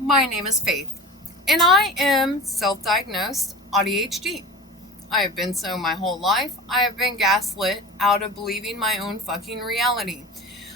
My name is Faith, and I am self-diagnosed ADHD. I have been so my whole life. I have been gaslit out of believing my own fucking reality.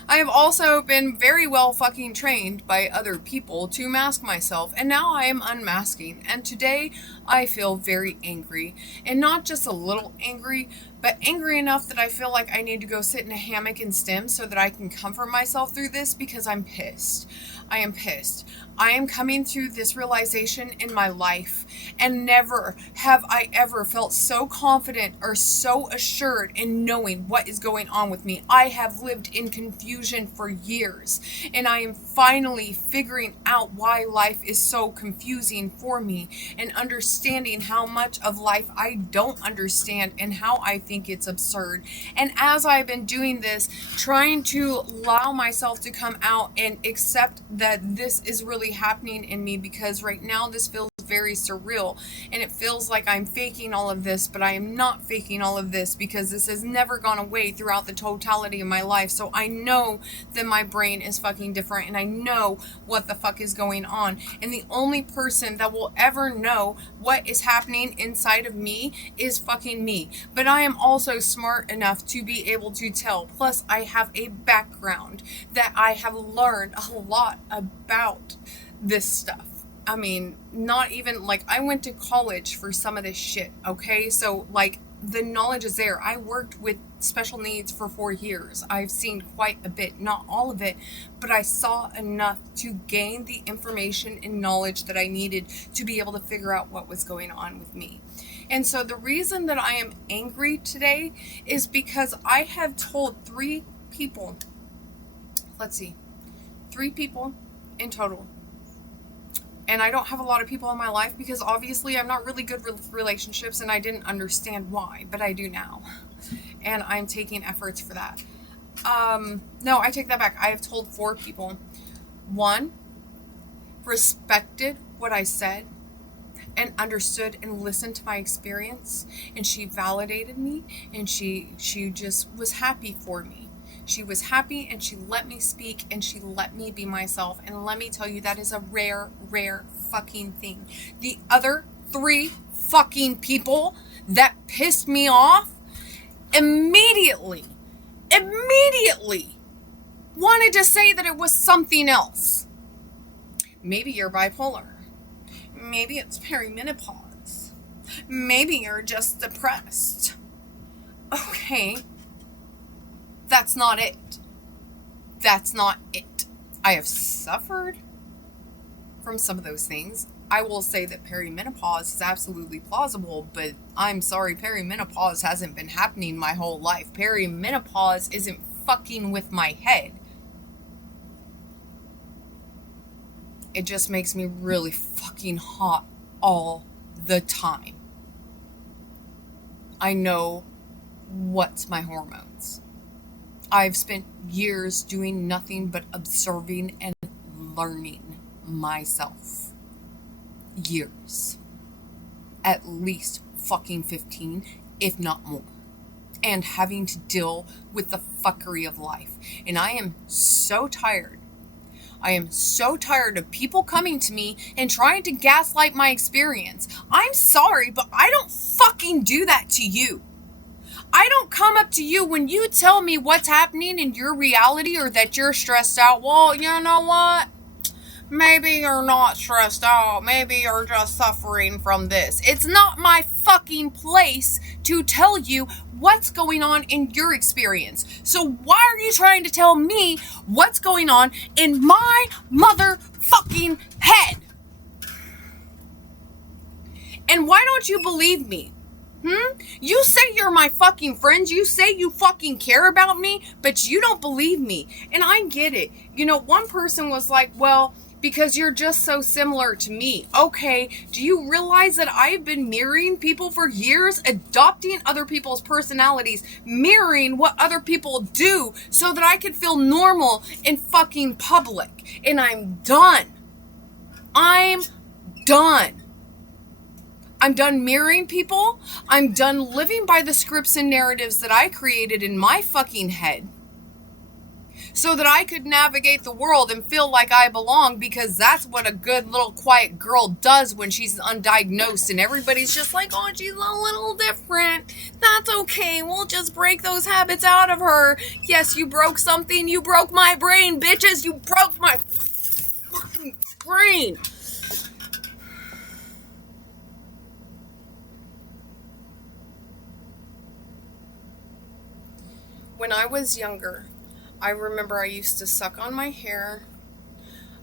I have also been very well fucking trained by other people to mask myself, and now I am unmasking. And today I feel very angry, and not just a little angry, but angry enough that I feel like I need to go sit in a hammock and stim so that I can comfort myself through this because I'm pissed. I am pissed. I am coming through this realization in my life, and never have I ever felt so confident or so assured in knowing what is going on with me. I have lived in confusion for years, and I am finally figuring out why life is so confusing for me and understanding how much of life I don't understand and how I think it's absurd. And as I've been doing this, trying to allow myself to come out and accept that this is really happening in me, because right now this feels very surreal and it feels like I'm faking all of this, but I am not faking all of this because this has never gone away throughout the totality of my life. So I know that my brain is fucking different, and I know what the fuck is going on, and the only person that will ever know what is happening inside of me is fucking me. But I am also smart enough to be able to tell. Plus I have a background that I have learned a lot about this stuff. I mean, not even, like, I went to college for some of this shit, okay? So, like, the knowledge is there. I worked with special needs for 4 years. I've seen quite a bit, not all of it, but I saw enough to gain the information and knowledge that I needed to be able to figure out what was going on with me. And so the reason that I am angry today is because I have told 3 people, 3 people in total. And I don't have a lot of people in my life because obviously I'm not really good with relationships, and I didn't understand why, but I do now. And I'm taking efforts for that. No, I take that back. I have told 4 people. 1 respected what I said and understood and listened to my experience, and she validated me, and she just was happy for me. She was happy, and she let me speak, and she let me be myself. And let me tell you, that is a rare, rare fucking thing. The other 3 fucking people that pissed me off immediately wanted to say that it was something else. Maybe you're bipolar. Maybe it's perimenopause. Maybe you're just depressed. Okay. That's not it. That's not it. I have suffered from some of those things. I will say that perimenopause is absolutely plausible, but I'm sorry, perimenopause hasn't been happening my whole life. Perimenopause isn't fucking with my head. It just makes me really fucking hot all the time. I know what's my hormones. I've spent years doing nothing but observing and learning myself. Years. At least fucking 15, if not more. And having to deal with the fuckery of life. And I am so tired. I am so tired of people coming to me and trying to gaslight my experience. I'm sorry, but I don't fucking do that to you. I don't come up to you when you tell me what's happening in your reality or that you're stressed out. Well, you know what? Maybe you're not stressed out. Maybe you're just suffering from this. It's not my fucking place to tell you what's going on in your experience. So why are you trying to tell me what's going on in my motherfucking head? And why don't you believe me? You say you're my fucking friends. You say you fucking care about me, but you don't believe me. And I get it. You know, one person was like, well, because you're just so similar to me. Okay, do you realize that I've been mirroring people for years, adopting other people's personalities, mirroring what other people do so that I could feel normal in fucking public? And I'm done. I'm done. I'm done mirroring people. I'm done living by the scripts and narratives that I created in my fucking head. so that I could navigate the world and feel like I belong, because that's what a good little quiet girl does when she's undiagnosed and everybody's just like, oh, she's a little different. That's okay. We'll just break those habits out of her. Yes, you broke something. You broke my brain, bitches. You broke my fucking brain. When I was younger, I remember I used to suck on my hair.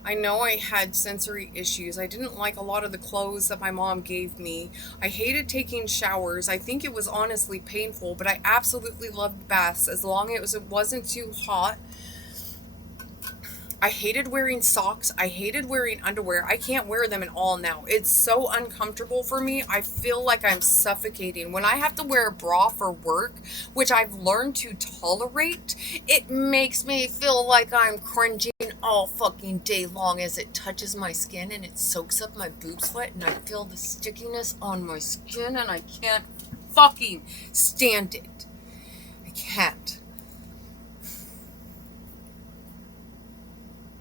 I know I had sensory issues. I didn't like a lot of the clothes that my mom gave me. I hated taking showers. I think it was honestly painful, but I absolutely loved baths as long as it wasn't too hot. I hated wearing socks. I hated wearing underwear. I can't wear them at all now. It's so uncomfortable for me. I feel like I'm suffocating. When I have to wear a bra for work, which I've learned to tolerate, it makes me feel like I'm cringing all fucking day long as it touches my skin and it soaks up my boob sweat and I feel the stickiness on my skin and I can't fucking stand it. I can't.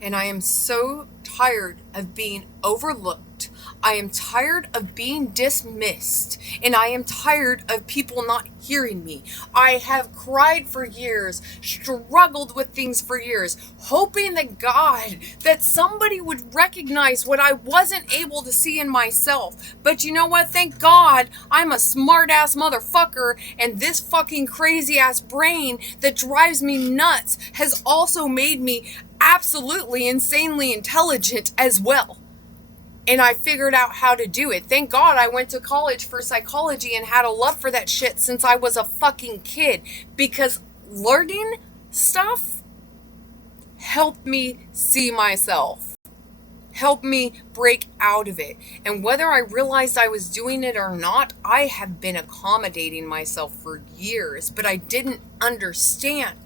And I am so tired of being overlooked. I am tired of being dismissed. And I am tired of people not hearing me. I have cried for years, struggled with things for years, hoping that God, that somebody would recognize what I wasn't able to see in myself. But you know what? Thank God I'm a smart ass motherfucker, and this fucking crazy ass brain that drives me nuts has also made me absolutely insanely intelligent as well. And I figured out how to do it. Thank God I went to college for psychology and had a love for that shit since I was a fucking kid. Because learning stuff helped me see myself. Helped me break out of it. And whether I realized I was doing it or not, I have been accommodating myself for years. But I didn't understand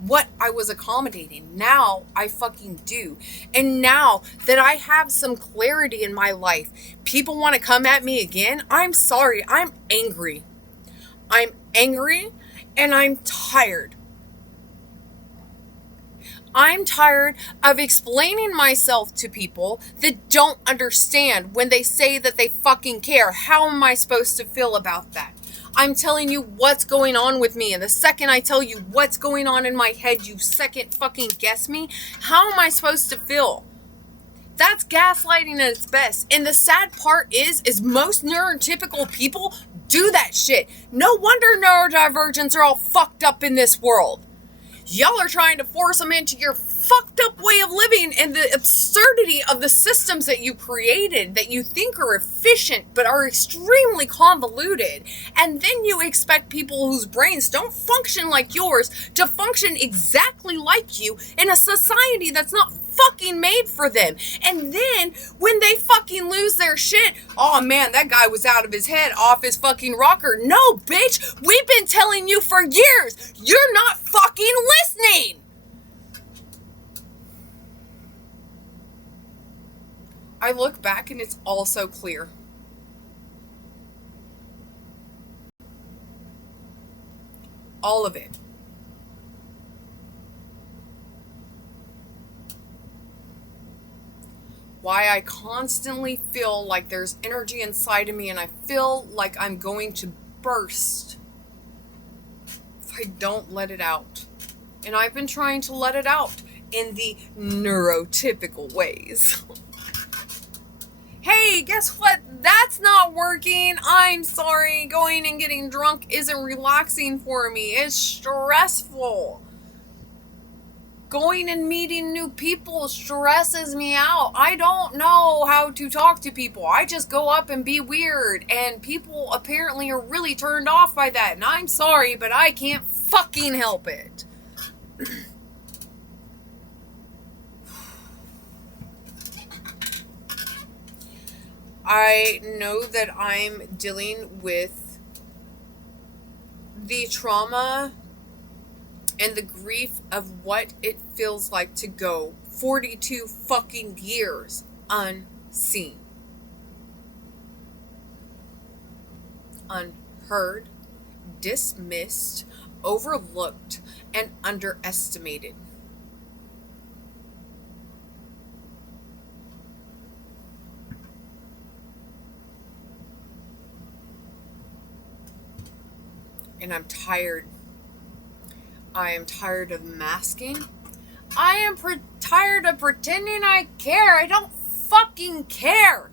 what I was accommodating. Now I fucking do. And now that I have some clarity in my life, people want to come at me again. I'm sorry. I'm angry. I'm angry and I'm tired. I'm tired of explaining myself to people that don't understand when they say that they fucking care. How am I supposed to feel about that? I'm telling you what's going on with me. And the second I tell you what's going on in my head, you second fucking guess me. How am I supposed to feel? That's gaslighting at its best. And the sad part is most neurotypical people do that shit. No wonder neurodivergents are all fucked up in this world. Y'all are trying to force them into your fucked up way of living and the absurdity of the systems that you created that you think are efficient but are extremely convoluted. And then you expect people whose brains don't function like yours to function exactly like you in a society that's not fucking made for them. And then when they fucking lose their shit, oh man, that guy was out of his head, off his fucking rocker. No, bitch, we've been telling you for years, you're not fucking listening. I look back and it's all so clear. All of it. Why I constantly feel like there's energy inside of me and I feel like I'm going to burst if I don't let it out. And I've been trying to let it out in the neurotypical ways. Hey, guess what? That's not working. I'm sorry. Going and getting drunk isn't relaxing for me. It's stressful. Going and meeting new people stresses me out. I don't know how to talk to people. I just go up and be weird. And people apparently are really turned off by that. And I'm sorry, but I can't fucking help it. I know that I'm dealing with the trauma and the grief of what it feels like to go 42 fucking years unseen, unheard, dismissed, overlooked, and underestimated. And I'm tired. I am tired of masking. I am tired of pretending I care. I don't fucking care.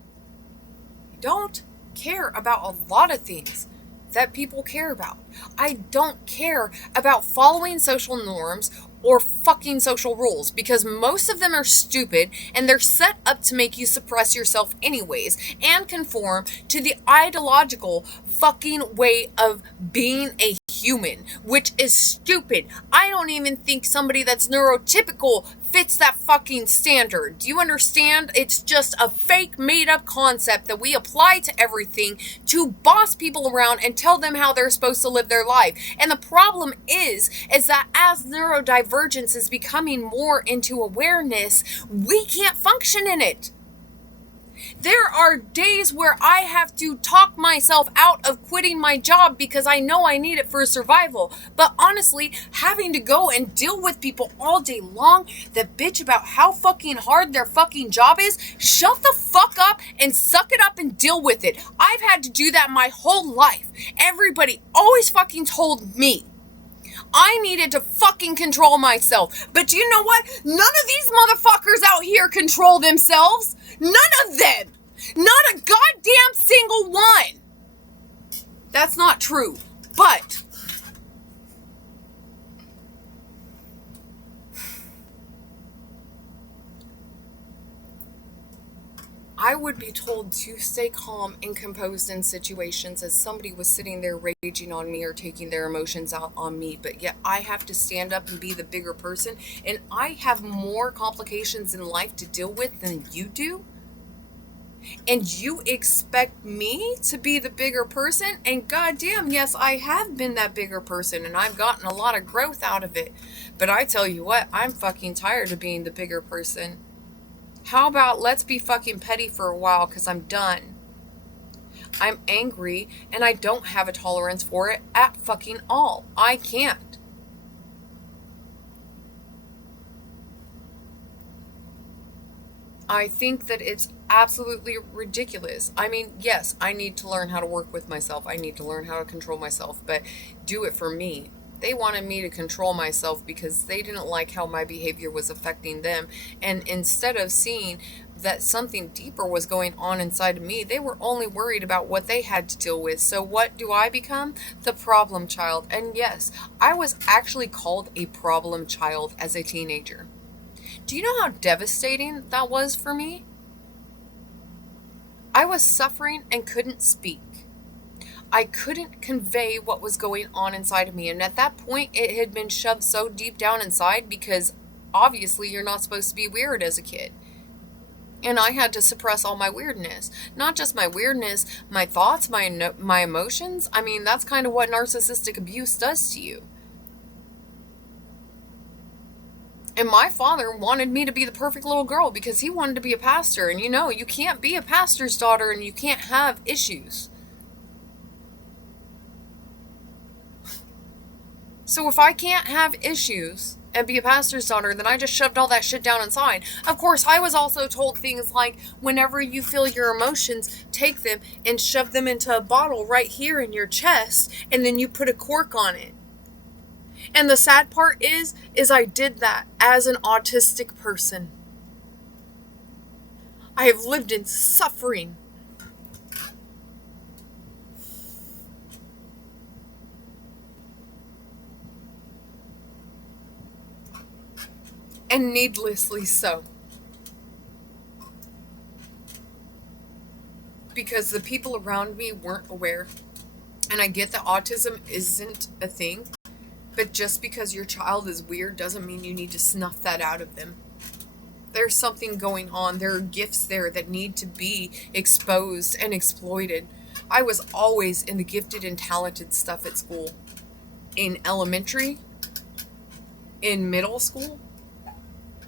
I don't care about a lot of things that people care about. I don't care about following social norms or fucking social rules, because most of them are stupid and they're set up to make you suppress yourself anyways and conform to the ideological fucking way of being a human, which is stupid. I don't even think somebody that's neurotypical fits that fucking standard. Do you understand? It's just a fake made up concept that we apply to everything to boss people around and tell them how they're supposed to live their life. And the problem is that as neurodivergence is becoming more into awareness, we can't function in it. There are days where I have to talk myself out of quitting my job because I know I need it for survival. But honestly, having to go and deal with people all day long that bitch about how fucking hard their fucking job is, shut the fuck up and suck it up and deal with it. I've had to do that my whole life. Everybody always fucking told me I needed to fucking control myself. But you know what? None of these motherfuckers out here control themselves. None of them. Not a goddamn single one. That's not true. But I would be told to stay calm and composed in situations as somebody was sitting there raging on me or taking their emotions out on me. But yet I have to stand up and be the bigger person. And I have more complications in life to deal with than you do. And you expect me to be the bigger person? And goddamn, yes, I have been that bigger person. And I've gotten a lot of growth out of it. But I tell you what, I'm fucking tired of being the bigger person. How about let's be fucking petty for a while, because I'm done. I'm angry and I don't have a tolerance for it at fucking all. I can't. I think that it's absolutely ridiculous. I mean, yes, I need to learn how to work with myself. I need to learn how to control myself, but do it for me. They wanted me to control myself because they didn't like how my behavior was affecting them. And instead of seeing that something deeper was going on inside of me, they were only worried about what they had to deal with. So what do I become? The problem child. And yes, I was actually called a problem child as a teenager. Do you know how devastating that was for me? I was suffering and couldn't speak. I couldn't convey what was going on inside of me. And at that point, it had been shoved so deep down inside because obviously you're not supposed to be weird as a kid. And I had to suppress all my weirdness. Not just my weirdness, my thoughts, my emotions. I mean, that's kind of what narcissistic abuse does to you. And my father wanted me to be the perfect little girl because he wanted to be a pastor. And you know, you can't be a pastor's daughter and you can't have issues. So if I can't have issues and be a pastor's daughter, then I just shoved all that shit down inside. Of course, I was also told things like, whenever you feel your emotions, take them and shove them into a bottle right here in your chest, and then you put a cork on it. And the sad part is I did that as an autistic person. I have lived in suffering. And needlessly so. Because the people around me weren't aware. And I get that autism isn't a thing. But just because your child is weird doesn't mean you need to snuff that out of them. There's something going on. There are gifts there that need to be exposed and exploited. I was always in the gifted and talented stuff at school. In elementary, in middle school,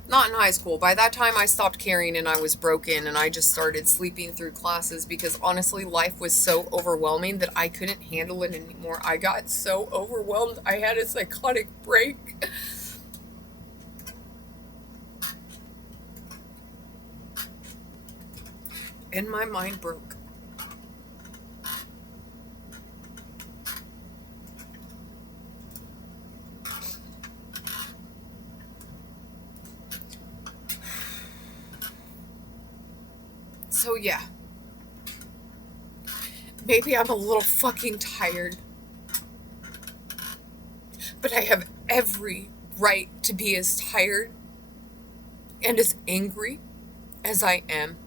not in high school. By that time, I stopped caring and I was broken and I just started sleeping through classes because honestly, life was so overwhelming that I couldn't handle it anymore. I got so overwhelmed, I had a psychotic break. And my mind broke. So yeah, maybe I'm a little fucking tired, but I have every right to be as tired and as angry as I am.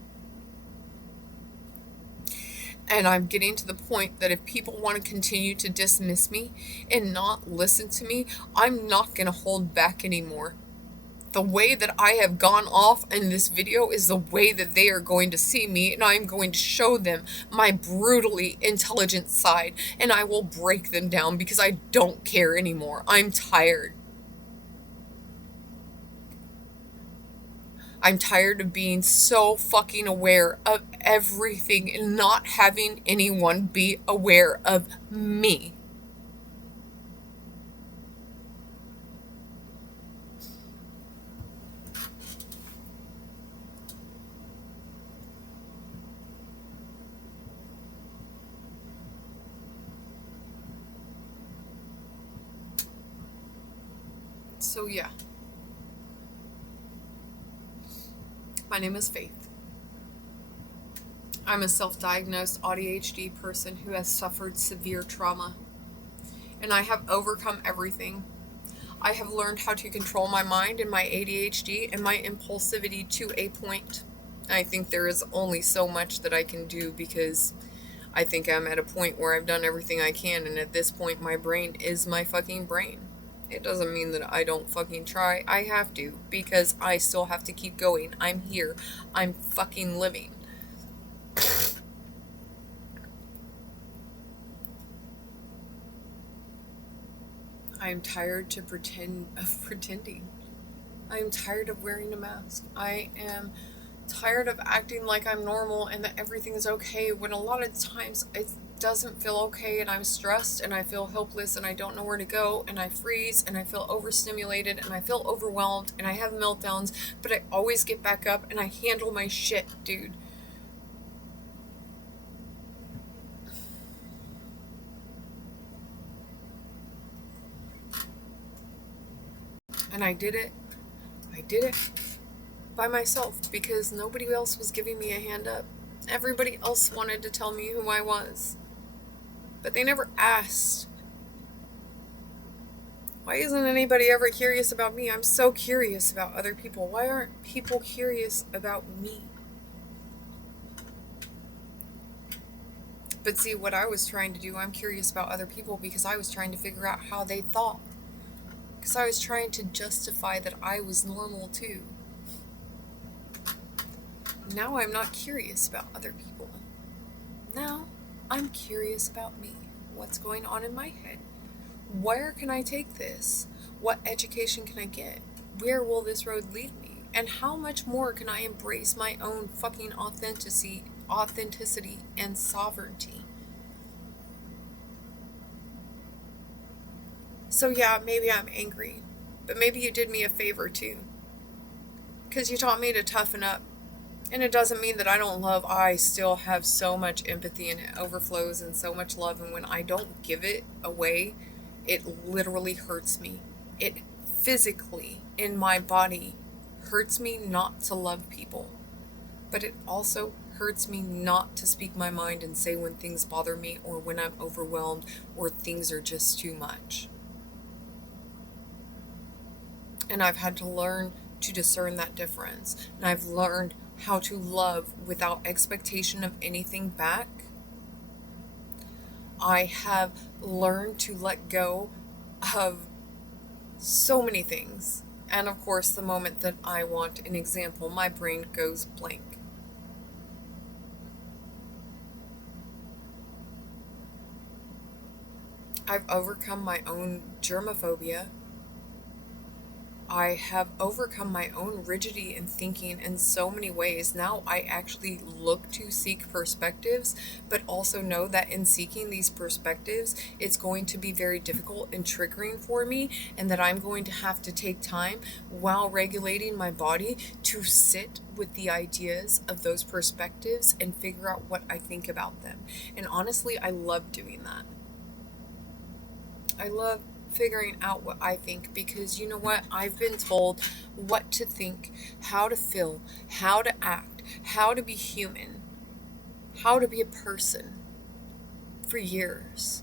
And I'm getting to the point that if people want to continue to dismiss me and not listen to me, I'm not going to hold back anymore. The way that I have gone off in this video is the way that they are going to see me, and I'm going to show them my brutally intelligent side, and I will break them down because I don't care anymore. I'm tired. I'm tired of being so fucking aware of everything and not having anyone be aware of me. So yeah. My name is Faith. I'm a self-diagnosed ADHD person who has suffered severe trauma, and I have overcome everything. I have learned how to control my mind and my ADHD and my impulsivity to a point. I think there is only so much that I can do because I think I'm at a point where I've done everything I can, and at this point my brain is my fucking brain. It doesn't mean that I don't fucking try. I have to, because I still have to keep going. I'm here. I'm fucking living. I'm tired of pretending. I am tired of wearing a mask. I am tired of acting like I'm normal and that everything is okay when a lot of times it doesn't feel okay, and I'm stressed and I feel helpless and I don't know where to go and I freeze and I feel overstimulated and I feel overwhelmed and I have meltdowns, but I always get back up and I handle my shit, dude. And I did it by myself because nobody else was giving me a hand up. Everybody else wanted to tell me who I was, but they never asked. Why isn't anybody ever curious about me? I'm so curious about other people. Why aren't people curious about me? But see, what I was trying to do, I'm curious about other people because I was trying to figure out how they thought. Because I was trying to justify that I was normal too. Now I'm not curious about other people. Now I'm curious about me. What's going on in my head? Where can I take this? What education can I get? Where will this road lead me? And how much more can I embrace my own fucking authenticity and sovereignty? So yeah, maybe I'm angry, but maybe you did me a favor too. Because you taught me to toughen up. And it doesn't mean that I don't love. I still have so much empathy and it overflows and so much love. And when I don't give it away, it literally hurts me. It physically, in my body, hurts me not to love people. But it also hurts me not to speak my mind and say when things bother me or when I'm overwhelmed or things are just too much. And I've had to learn to discern that difference. And I've learned how to love without expectation of anything back. I have learned to let go of so many things. And of course, the moment that I want an example, my brain goes blank. I've overcome my own germophobia. I have overcome my own rigidity in thinking in so many ways. Now I actually look to seek perspectives, but also know that in seeking these perspectives, it's going to be very difficult and triggering for me, and that I'm going to have to take time while regulating my body to sit with the ideas of those perspectives and figure out what I think about them. And honestly, I love doing that. I love figuring out what I think, because you know what? I've been told what to think, how to feel, how to act, how to be human. how to be a person for years.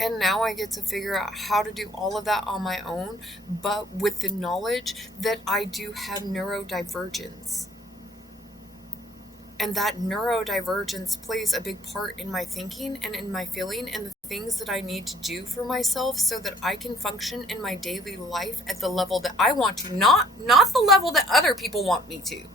And now I get to figure out how to do all of that on my own, but with the knowledge that I do have neurodivergence. And that neurodivergence plays a big part in my thinking and in my feeling and the things that I need to do for myself so that I can function in my daily life at the level that I want to, not the level that other people want me to.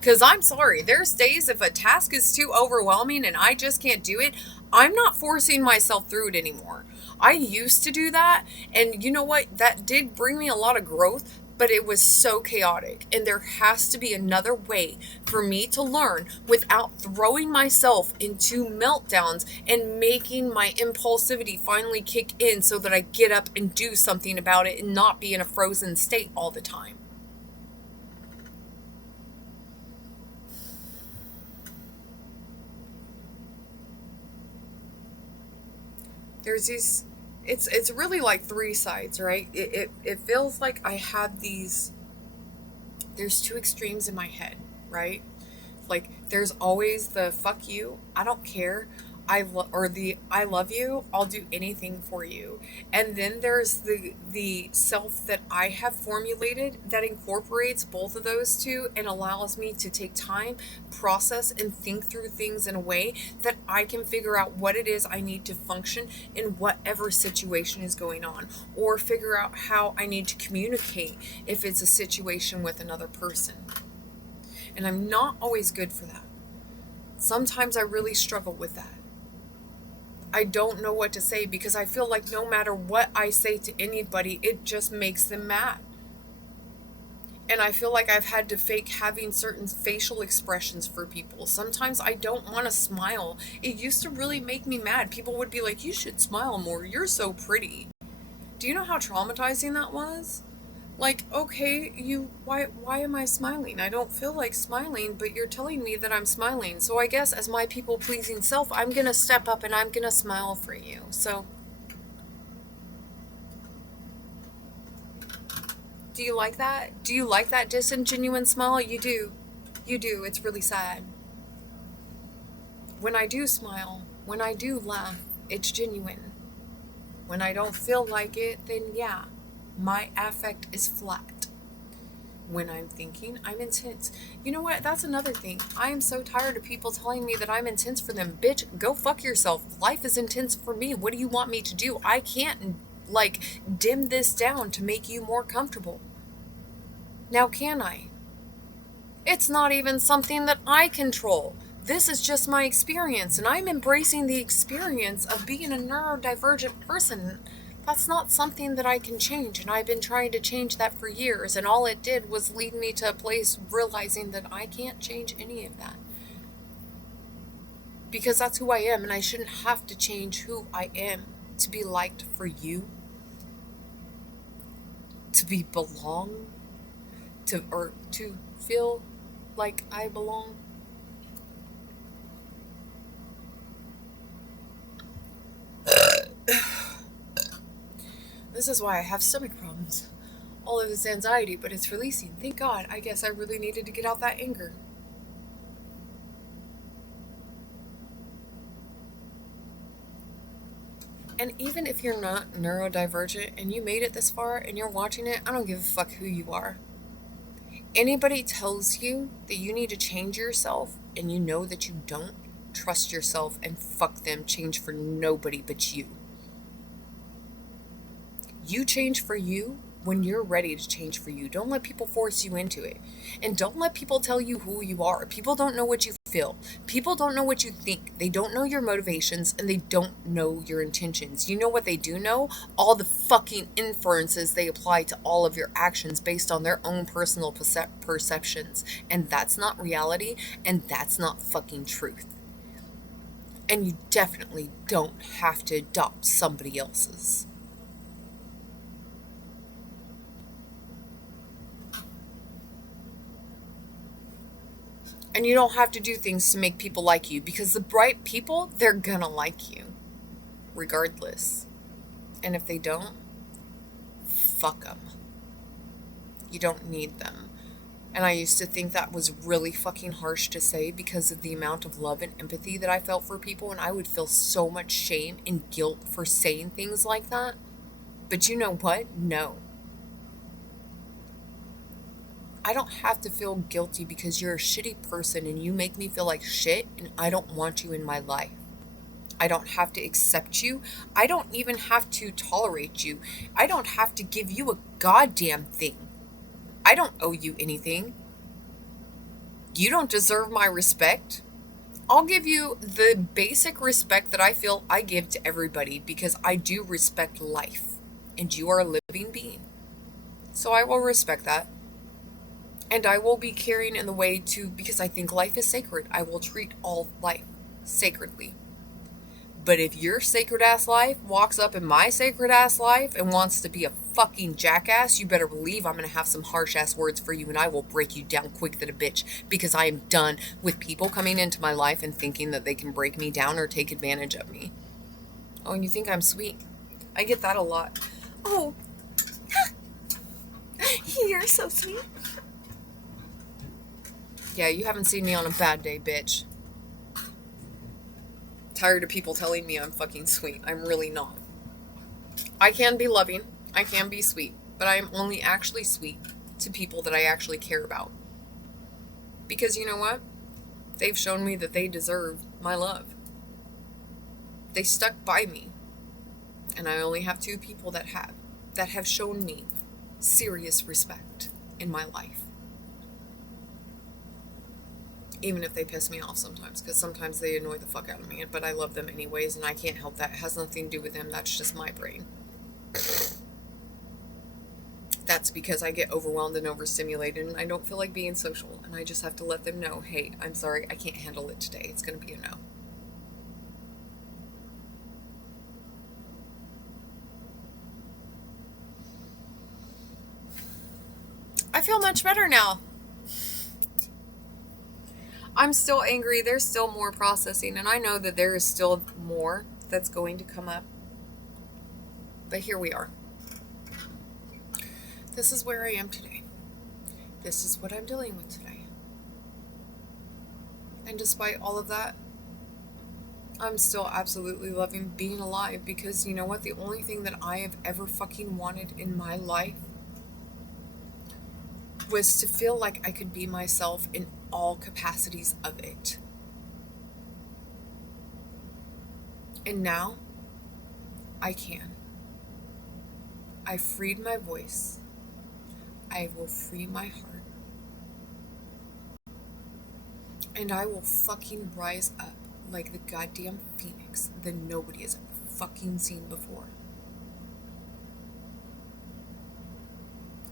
Because I'm sorry, there's days if a task is too overwhelming and I just can't do it, I'm not forcing myself through it anymore. I used to do that, and you know what? That did bring me a lot of growth, but it was so chaotic. And there has to be another way for me to learn without throwing myself into meltdowns and making my impulsivity finally kick in so that I get up and do something about it and not be in a frozen state all the time. There's these, it's really like three sides, right? It feels like I have these, there's two extremes in my head, right? Like there's always the fuck you, I don't care, or the I love you, I'll do anything for you. And then there's the self that I have formulated that incorporates both of those two and allows me to take time, process and think through things in a way that I can figure out what it is I need to function in whatever situation is going on, or figure out how I need to communicate if it's a situation with another person. And I'm not always good for that. Sometimes I really struggle with that. I don't know what to say because I feel like no matter what I say to anybody, it just makes them mad. And I feel like I've had to fake having certain facial expressions for people. Sometimes I don't want to smile. It used to really make me mad. People would be like, you should smile more. You're so pretty. Do you know how traumatizing that was? Like, okay, why am I smiling? I don't feel like smiling, but you're telling me that I'm smiling. So I guess as my people-pleasing self, I'm going to step up and I'm going to smile for you. So, do you like that? Do you like that disingenuous smile? You do. You do. It's really sad. When I do smile, when I do laugh, it's genuine. When I don't feel like it, then yeah, my affect is flat. When I'm thinking, I'm intense. You know what? That's another thing. I am so tired of people telling me that I'm intense for them. Bitch, go fuck yourself. Life is intense for me. What do you want me to do? I can't, dim this down to make you more comfortable. Now, can I? It's not even something that I control. This is just my experience, and I'm embracing the experience of being a neurodivergent person. That's not something that I can change, and I've been trying to change that for years, and all it did was lead me to a place realizing that I can't change any of that. Because that's who I am, and I shouldn't have to change who I am to be liked for you, to be belong, or to feel like I belong. This is why I have stomach problems. All of this anxiety, but it's releasing. Thank God. I guess I really needed to get out that anger. And even if you're not neurodivergent and you made it this far and you're watching it, I don't give a fuck who you are. Anybody tells you that you need to change yourself and you know that you don't, trust yourself and fuck them. Change for nobody but you. You change for you when you're ready to change for you. Don't let people force you into it. And don't let people tell you who you are. People don't know what you feel. People don't know what you think. They don't know your motivations and they don't know your intentions. You know what they do know? All the fucking inferences they apply to all of your actions based on their own personal perceptions. And that's not reality, and that's not fucking truth. And you definitely don't have to adopt somebody else's. And you don't have to do things to make people like you, because the bright people, they're gonna like you regardless. And if they don't, fuck them. You don't need them. And I used to think that was really fucking harsh to say because of the amount of love and empathy that I felt for people. And I would feel so much shame and guilt for saying things like that. But you know what? No. I don't have to feel guilty because you're a shitty person and you make me feel like shit and I don't want you in my life. I don't have to accept you. I don't even have to tolerate you. I don't have to give you a goddamn thing. I don't owe you anything. You don't deserve my respect. I'll give you the basic respect that I feel I give to everybody because I do respect life and you are a living being. So I will respect that. And I will be caring in the way to, because I think life is sacred. I will treat all life sacredly. But if your sacred ass life walks up in my sacred ass life and wants to be a fucking jackass, you better believe I'm going to have some harsh ass words for you and I will break you down quick than a bitch because I am done with people coming into my life and thinking that they can break me down or take advantage of me. Oh, and you think I'm sweet? I get that a lot. Oh, you're so sweet. Yeah, you haven't seen me on a bad day, bitch. Tired of people telling me I'm fucking sweet. I'm really not. I can be loving. I can be sweet. But I am only actually sweet to people that I actually care about. Because you know what? They've shown me that they deserve my love. They stuck by me. And I only have 2 people that have shown me serious respect in my life. Even if they piss me off sometimes, because sometimes they annoy the fuck out of me, but I love them anyways, and I can't help that. It has nothing to do with them. That's just my brain. That's because I get overwhelmed and overstimulated, and I don't feel like being social, and I just have to let them know, hey, I'm sorry, I can't handle it today. It's going to be a no. I feel much better now. I'm still angry. There's still more processing, and I know that there is still more that's going to come up. But here we are. This is where I am today. This is what I'm dealing with today. And despite all of that, I'm still absolutely loving being alive because you know what? The only thing that I have ever fucking wanted in my life was to feel like I could be myself in all capacities of it. And now I can. I freed my voice. I will free my heart. And I will fucking rise up like the goddamn phoenix that nobody has ever fucking seen before.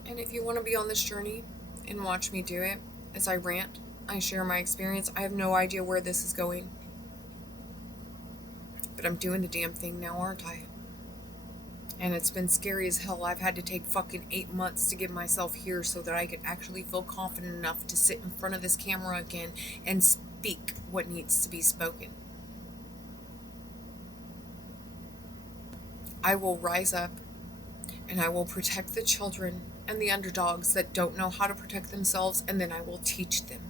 And if you want to be on this journey and watch me do it, as I rant, I share my experience. I have no idea where this is going. But I'm doing the damn thing now, aren't I? And it's been scary as hell. I've had to take fucking 8 months to get myself here so that I could actually feel confident enough to sit in front of this camera again and speak what needs to be spoken. I will rise up and I will protect the children and the underdogs that don't know how to protect themselves, and then I will teach them.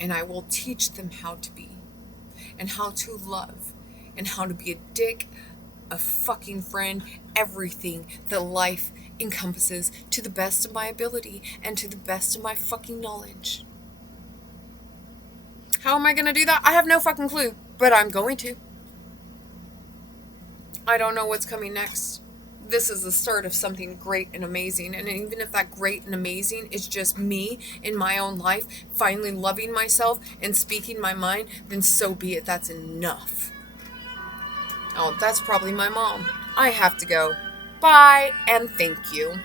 And I will teach them how to be, and how to love, and how to be a dick, a fucking friend, everything that life encompasses to the best of my ability and to the best of my fucking knowledge. How am I going to do that? I have no fucking clue, but I'm going to. I don't know what's coming next. This is the start of something great and amazing. And even if that great and amazing is just me in my own life, finally loving myself and speaking my mind, then so be it. That's enough. Oh, that's probably my mom. I have to go. Bye and thank you.